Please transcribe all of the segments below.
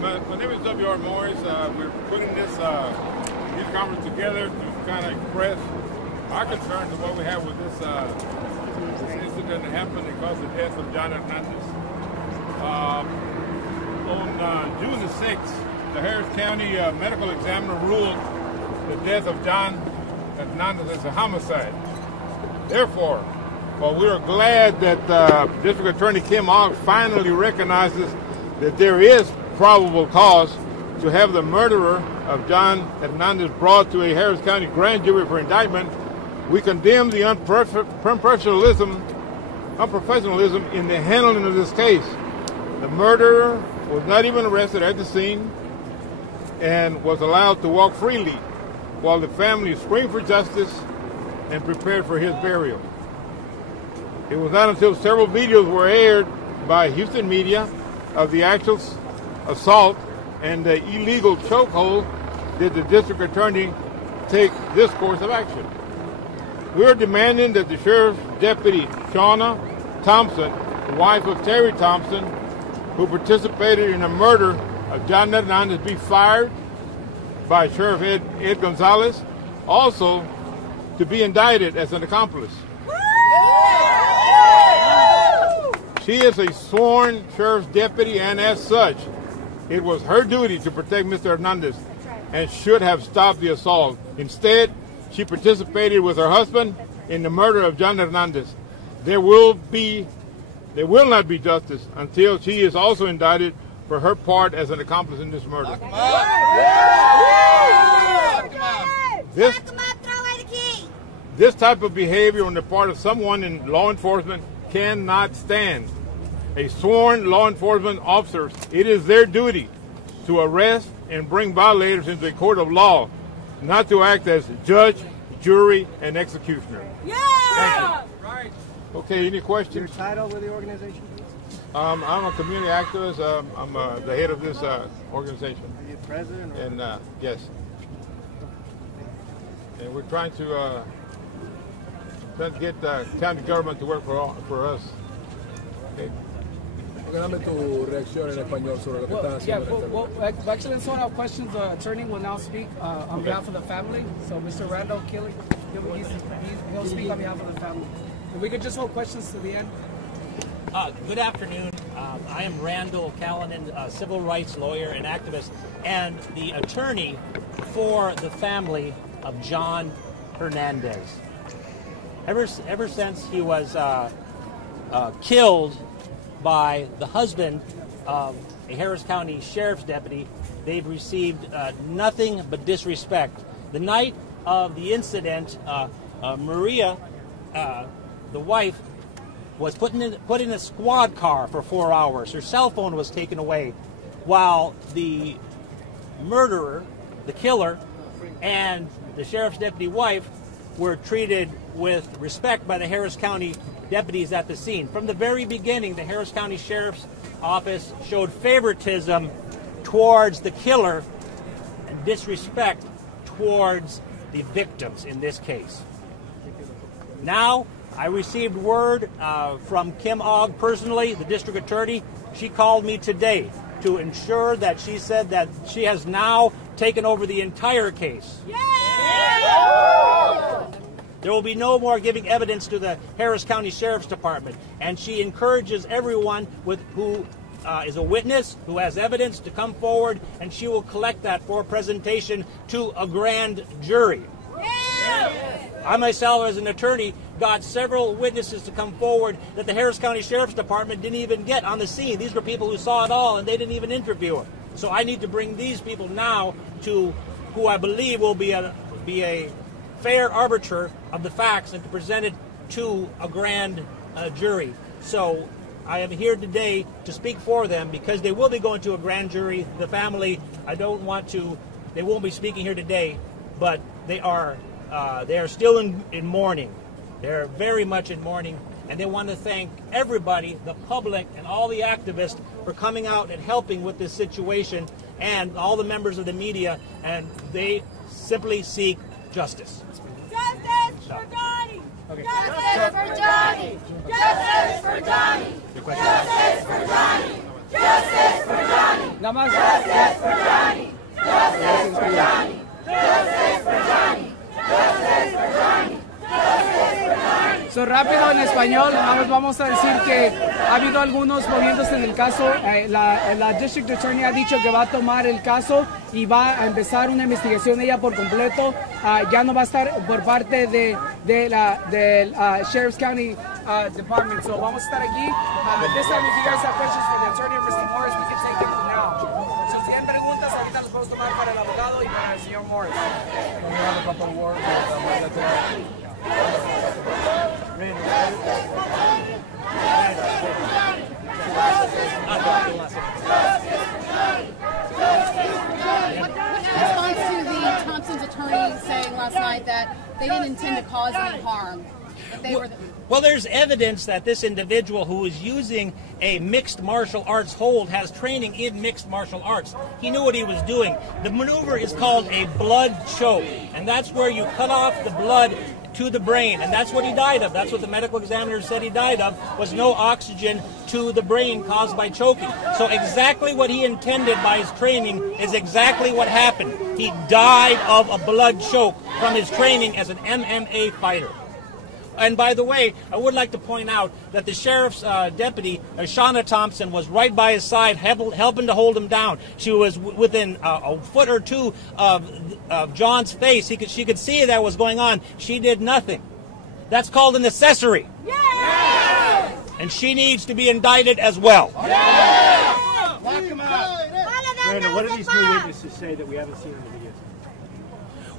My name is W.R. Morris. We're putting this news conference together to kind of express our concerns of what we have with this incident that happened that caused the death of John Hernandez. On June the 6th, the Harris County medical examiner ruled the death of John Hernandez as a homicide. Therefore, while we are glad that District Attorney Kim Ogg finally recognizes that there is probable cause to have the murderer of John Hernandez brought to a Harris County grand jury for indictment, we condemn the unprofessionalism in the handling of this case. The murderer was not even arrested at the scene and was allowed to walk freely while the family screamed for justice and prepared for his burial. It was not until several videos were aired by Houston media of the actual assault and the illegal chokehold did the district attorney take this course of action. We're demanding that the sheriff's deputy, Shauna Thompson, the wife of Terry Thompson, who participated in the murder of John Hernandez, be fired by Sheriff Ed Gonzalez, also to be indicted as an accomplice. She is a sworn sheriff's deputy, and as such, it was her duty to protect Mr. Hernandez and should have stopped the assault. Instead, she participated with her husband in the murder of John Hernandez. There will not be justice until she is also indicted for her part as an accomplice in this murder. This type of behavior on the part of someone in law enforcement cannot stand. A sworn law enforcement officer, it is their duty to arrest and bring violators into a court of law, not to act as judge, jury, and executioner. Yeah! Thank you. Right. Okay, any questions? Your title with the organization, please? I'm a community activist. I'm the head of this organization. Are you president? Or? And yes. And we're trying to get the county government to work for us. Okay. Dame tu reacción en español sobre lo que están haciendo. Excellence, one of questions. The attorney will now speak on behalf of the family. So Mr. Randall Kelly, he'll speak on behalf of the family. If we could just hold questions to the end. Good afternoon. I am Randall Callanan, a civil rights lawyer and activist, and the attorney for the family of John Hernandez. Ever since he was killed by the husband of a Harris County sheriff's deputy, they've received nothing but disrespect. The night of the incident, Maria, the wife, was put in a squad car for 4 hours. Her cell phone was taken away while the murderer, the killer, and the sheriff's deputy wife were treated with respect by the Harris County deputies at the scene. From the very beginning, the Harris County Sheriff's Office showed favoritism towards the killer and disrespect towards the victims in this case. Now, I received word from Kim Ogg personally, the district attorney. She called me today to ensure that she said that she has now taken over the entire case. There will be no more giving evidence to the Harris County Sheriff's Department, and she encourages everyone who is a witness, who has evidence, to come forward, and she will collect that for presentation to a grand jury. I myself, as an attorney, got several witnesses to come forward that the Harris County Sheriff's Department didn't even get on the scene. These were people who saw it all, and they didn't even interview them. So I need to bring these people now to who I believe will be a fair arbiter of the facts and to present it to a grand jury. So I am here today to speak for them because they will be going to a grand jury. The family, they won't be speaking here today, but they are still in mourning. They're very much in mourning, and they want to thank everybody, the public and all the activists, for coming out and helping with this situation, and all the members of the media, and they simply seek justice. Justice for Johnny! Okay. Justice for Johnny! Justice for Johnny! Justice for Johnny! Justice for Johnny! Nada más. Justice for Johnny! Justice for Johnny! Justice for Johnny! Justice for Johnny! So, rápido en español, nada más vamos a decir que ha habido algunos moviéndose en el caso. La District Attorney ha dicho que va a tomar el caso y va a empezar una investigación ella por completo. Ya no va a estar por parte del Sheriff's County Department. So, vamos a estar aquí. This time, if you guys have questions for the attorney or Mr. Morris, we can take it now. So, si tienen preguntas, ahorita las podemos tomar para el abogado y para el señor Morris. We have a couple of words with response to the Thompson's attorney saying last night that they didn't intend to cause any harm. That they were well, there's evidence that this individual who is using a mixed martial arts hold has training in mixed martial arts. He knew what he was doing. The maneuver is called a blood choke, and that's where you cut off the blood to the brain, and that's what he died of. That's what the medical examiner said he died of, was no oxygen to the brain caused by choking. So exactly what he intended by his training is exactly what happened. He died of a blood choke from his training as an MMA fighter. And by the way, I would like to point out that the sheriff's deputy, Shauna Thompson, was right by his side, helping to hold him down. She was within a foot or two of John's face. She could see that was going on. She did nothing. That's called an accessory. Yes! And she needs to be indicted as well. Yes! Lock him up. Brandon, what do these new witnesses say that we haven't seen in the video?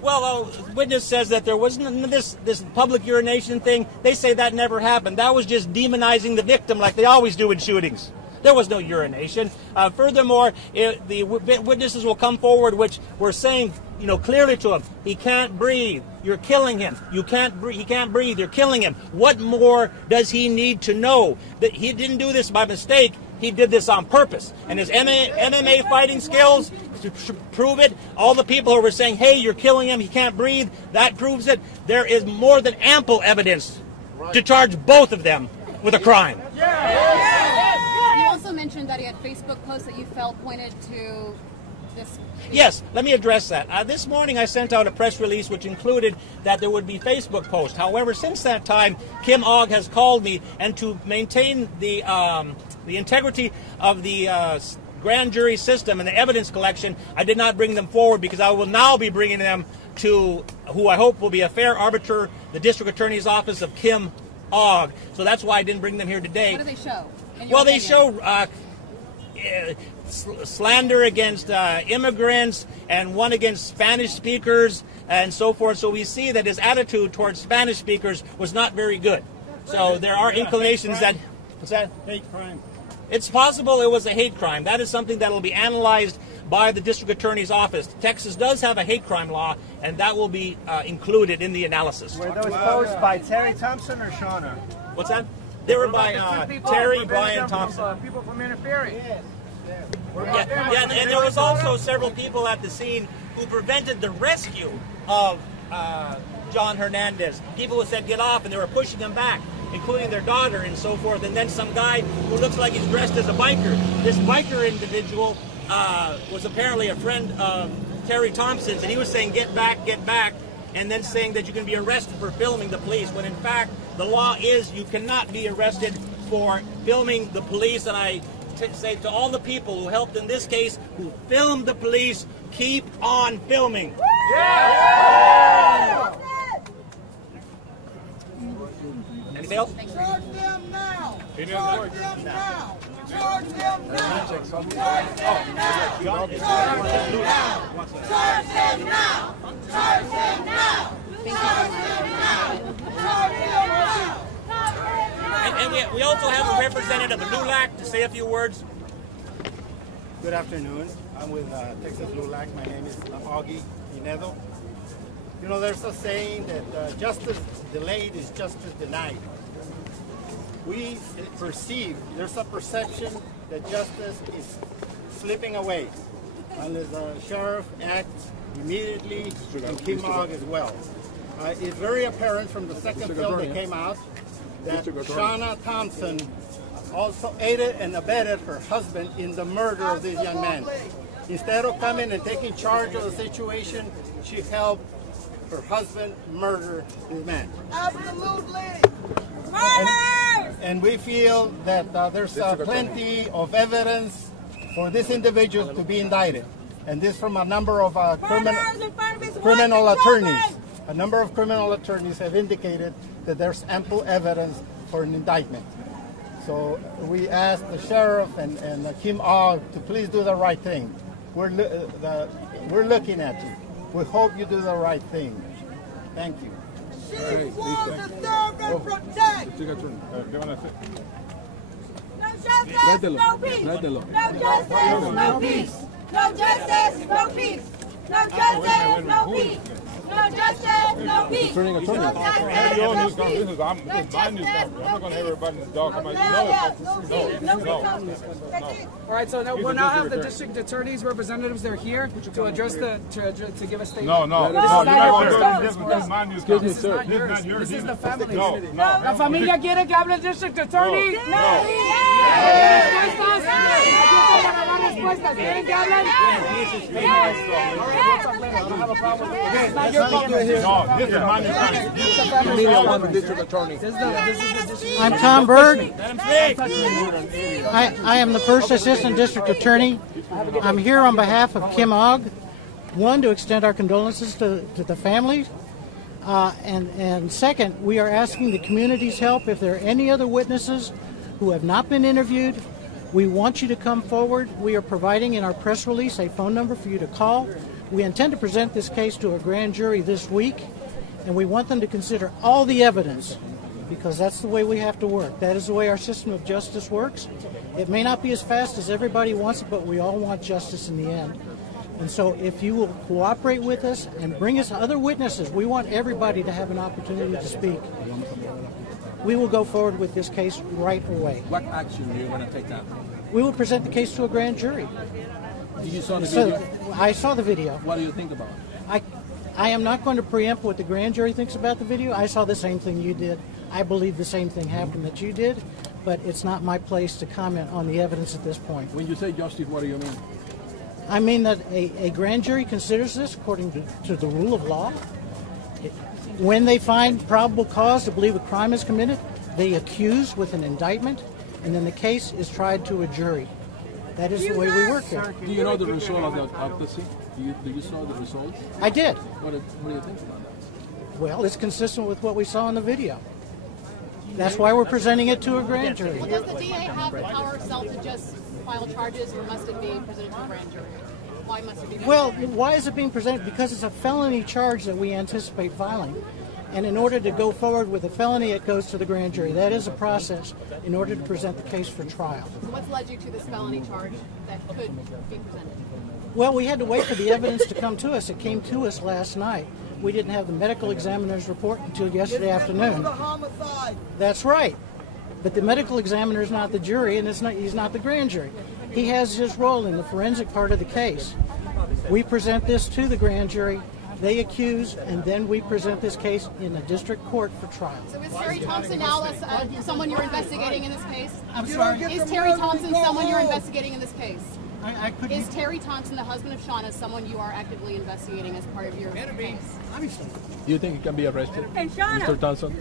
Well, a witness says that there wasn't this public urination thing. They say that never happened. That was just demonizing the victim like they always do in shootings. There was no urination. Furthermore, the witnesses will come forward, which we're saying, clearly to him, he can't breathe. You're killing him. He can't breathe. You're killing him. What more does he need to know? That he didn't do this by mistake. He did this on purpose. And his MMA fighting skills prove it. All the people who were saying, hey, you're killing him, he can't breathe, that proves it. There is more than ample evidence to charge both of them with a crime. You also mentioned that he had Facebook posts that you felt pointed to this. Yes, let me address that. This morning I sent out a press release which included that there would be Facebook posts. However, since that time, Kim Ogg has called me, and to maintain the integrity of the grand jury system and the evidence collection, I did not bring them forward because I will now be bringing them to who I hope will be a fair arbiter, the District Attorney's Office of Kim Ogg. So that's why I didn't bring them here today. What do they show? Well, they show slander against immigrants and one against Spanish speakers and so forth. So we see that his attitude towards Spanish speakers was not very good. So there are inclinations that... What's that? Hate crime. It's possible it was a hate crime. That is something that will be analyzed by the District Attorney's Office. Texas does have a hate crime law, and that will be included in the analysis. Were those posts by Terry Thompson or Shauna? What's that? They were by Terry, Brian Thompson. People from interfering. Yeah, and there was also several people at the scene who prevented the rescue of John Hernandez. People who said get off, and they were pushing him back, including their daughter and so forth. And then some guy who looks like he's dressed as a biker. This biker individual was apparently a friend of Terry Thompson's, and he was saying get back, and then saying that you can be arrested for filming the police, when in fact the law is you cannot be arrested for filming the police. And I say to all the people who helped in this case, who filmed the police, keep on filming. Yeah! Anything else? Charge them now! Charge them now! Charge them now! Charge them now! Charge them now! Charge them now! Charge them now! Charge them now! Charge them now! And we also have a representative of LULAC to say a few words. Good afternoon. I'm with Texas LULAC. My name is Augie Pinedo. You know, there's a saying that justice delayed is justice denied. We perceive, there's a perception that justice is slipping away unless the sheriff acts immediately and Kim Ogg as well. It's very apparent from the second film that came out that Shauna Thompson also aided and abetted her husband in the murder of this young man. Instead of coming and taking charge of the situation, she helped her husband murder this man. Absolutely. Murder! And we feel that there's plenty of evidence for this individual to be indicted. And this from a number of criminal attorneys. A number of criminal attorneys have indicated that there's ample evidence for an indictment. So we ask the sheriff and Kim Og to please do the right thing. We're looking at you. We hope you do the right thing. Thank you. She wants to serve and protect. No justice, no peace. No justice, no peace. No justice, no peace. No justice, no peace. No justice, no peace. This is your news conference. This is my news conference. I'm not going to have everybody in the dog come out. No. All right, so we'll now have the district attorney's representatives. They're here to address to give a statement. No. This is my news conference. This is not yours. This is the family. No. La familia quiere que hable el district attorney. Respuestas. ¿Quieren que hablen? No, this is my news conference. I'm Tom Berg. I am the first assistant district attorney. I'm here on behalf of Kim Og. One, to extend our condolences to the family. And second, we are asking the community's help. If there are any other witnesses who have not been interviewed, we want you to come forward. We are providing in our press release a phone number for you to call. We intend to present this case to a grand jury this week, and we want them to consider all the evidence, because that's the way we have to work. That is the way our system of justice works. It may not be as fast as everybody wants it, but we all want justice in the end. And so if you will cooperate with us and bring us other witnesses, we want everybody to have an opportunity to speak. We will go forward with this case right away. What action are you going to take now? We will present the case to a grand jury. Did you saw the video? I saw the video. What do you think about it? I am not going to preempt what the grand jury thinks about the video. I saw the same thing you did. I believe the same thing happened that you did, but it's not my place to comment on the evidence at this point. When you say justice, what do you mean? I mean that a grand jury considers this according to the rule of law. When they find probable cause to believe a crime is committed, they accuse with an indictment, and then the case is tried to a jury. That is the way we work here. Do you know the result of the autopsy? Do you saw the results? I did. What do you think about that? Well, it's consistent with what we saw in the video. That's why we're presenting it to a grand jury. Well, does the DA have the power itself to just file charges, or must it be presented to a grand jury? Why must it be? Well, why is it being presented? Because it's a felony charge that we anticipate filing. And in order to go forward with a felony, it goes to the grand jury. That is a process in order to present the case for trial. So what's led you to this felony charge that could be presented? Well, we had to wait for the evidence to come to us. It came to us last night. We didn't have the medical examiner's report until yesterday afternoon. That's right. But the medical examiner is not the jury, and he's not the grand jury. He has his role in the forensic part of the case. We present this to the grand jury. They accuse, and then we present this case in a district court for trial. So is Terry Thompson now someone you're investigating in this case? I'm sorry? Is Terry Thompson someone you're investigating in this case? I couldn't... Is Terry Thompson, the husband of Shauna, someone you are actively investigating as part of your case? Obviously. Do you think he can be arrested, Mr. Thompson?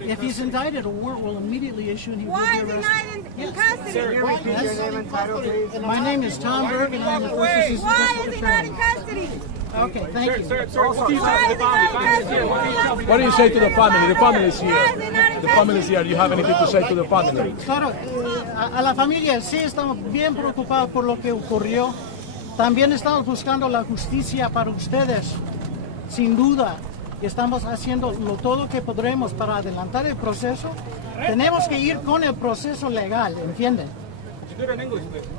If he's indicted, a warrant will immediately issue, and he will Why be is arrested. he not in custody? Sir, repeat your name and title, please. My name is Tom Berg, and I'm the first assistant Why is district he not in attorney. custody? Okay, thank you. Why is he not in custody? What do you say to the family? The family is here. The family is here. Do you have anything to say to the family? Claro, a la familia sí estamos bien preocupados por lo que ocurrió. También estamos buscando la justicia para ustedes. Sin duda, estamos haciendo todo lo que podremos para adelantar el proceso. Tenemos que ir con el proceso legal, ¿entienden?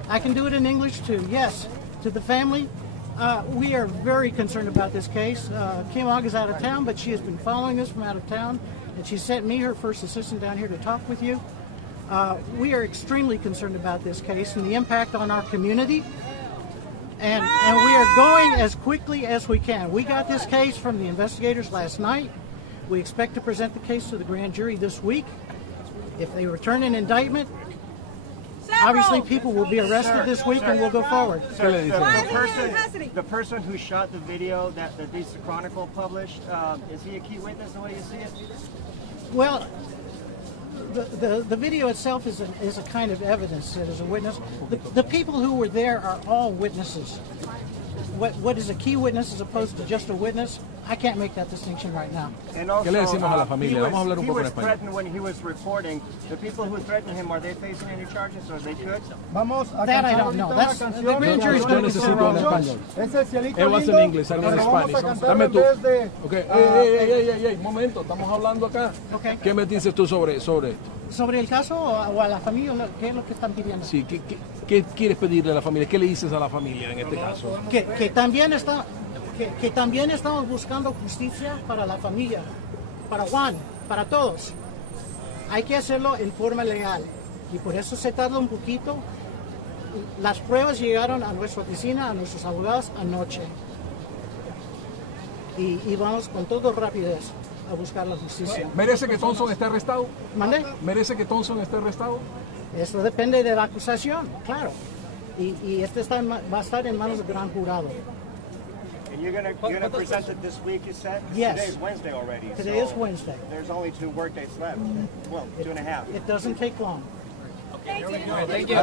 I can do it in English too, yes. To the family, we are very concerned about this case. Kim Og is out of town, but she has been following us from out of town, and she sent me, her first assistant, down here to talk with you. We are extremely concerned about this case and the impact on our community, and we are going as quickly as we can. We got this case from the investigators last night. We expect to present the case to the grand jury this week. If they return an indictment, obviously people will be arrested this week and we'll go forward. Sir, the person who shot the video that the Beast Chronicle published, is he a key witness the way you see it? Well, the video itself is a kind of evidence that is a witness. The people who were there are all witnesses. What is a key witness as opposed to just a witness? I can't make that distinction right now. And also, ¿Qué le decimos a la familia? Vamos a hablar un he poco en was español. threatened when he was reporting. The people who threatened him, are they facing any charges or they could? That I don't know. That's the grand jury's Yo going to necesito en español. It It was in English, I was in Spanish. Dame tú. Okay. Ey, momento, estamos hablando acá. Okay. ¿Qué me dices tú sobre esto? ¿Sobre el caso o a la familia? ¿Qué es lo que están pidiendo? Sí, ¿qué quieres pedirle a la familia? ¿Qué le dices a la familia en este caso? Que también estamos buscando justicia para la familia, para Juan, para todos. Hay que hacerlo en forma legal y por eso se tarda un poquito. Las pruebas llegaron a nuestra oficina, a nuestros abogados anoche y vamos con todo rapidez a buscar la justicia. ¿Merece que Thompson esté arrestado? ¿Mande? ¿Merece que Thompson esté arrestado? Eso depende de la acusación, claro. Y este va a estar en manos del gran jurado. And you're gonna present it this week, you said? Yes. Today is Wednesday already. Today so is Wednesday. There's only 2 work days left. Well, 2.5. It doesn't take long. Thank you.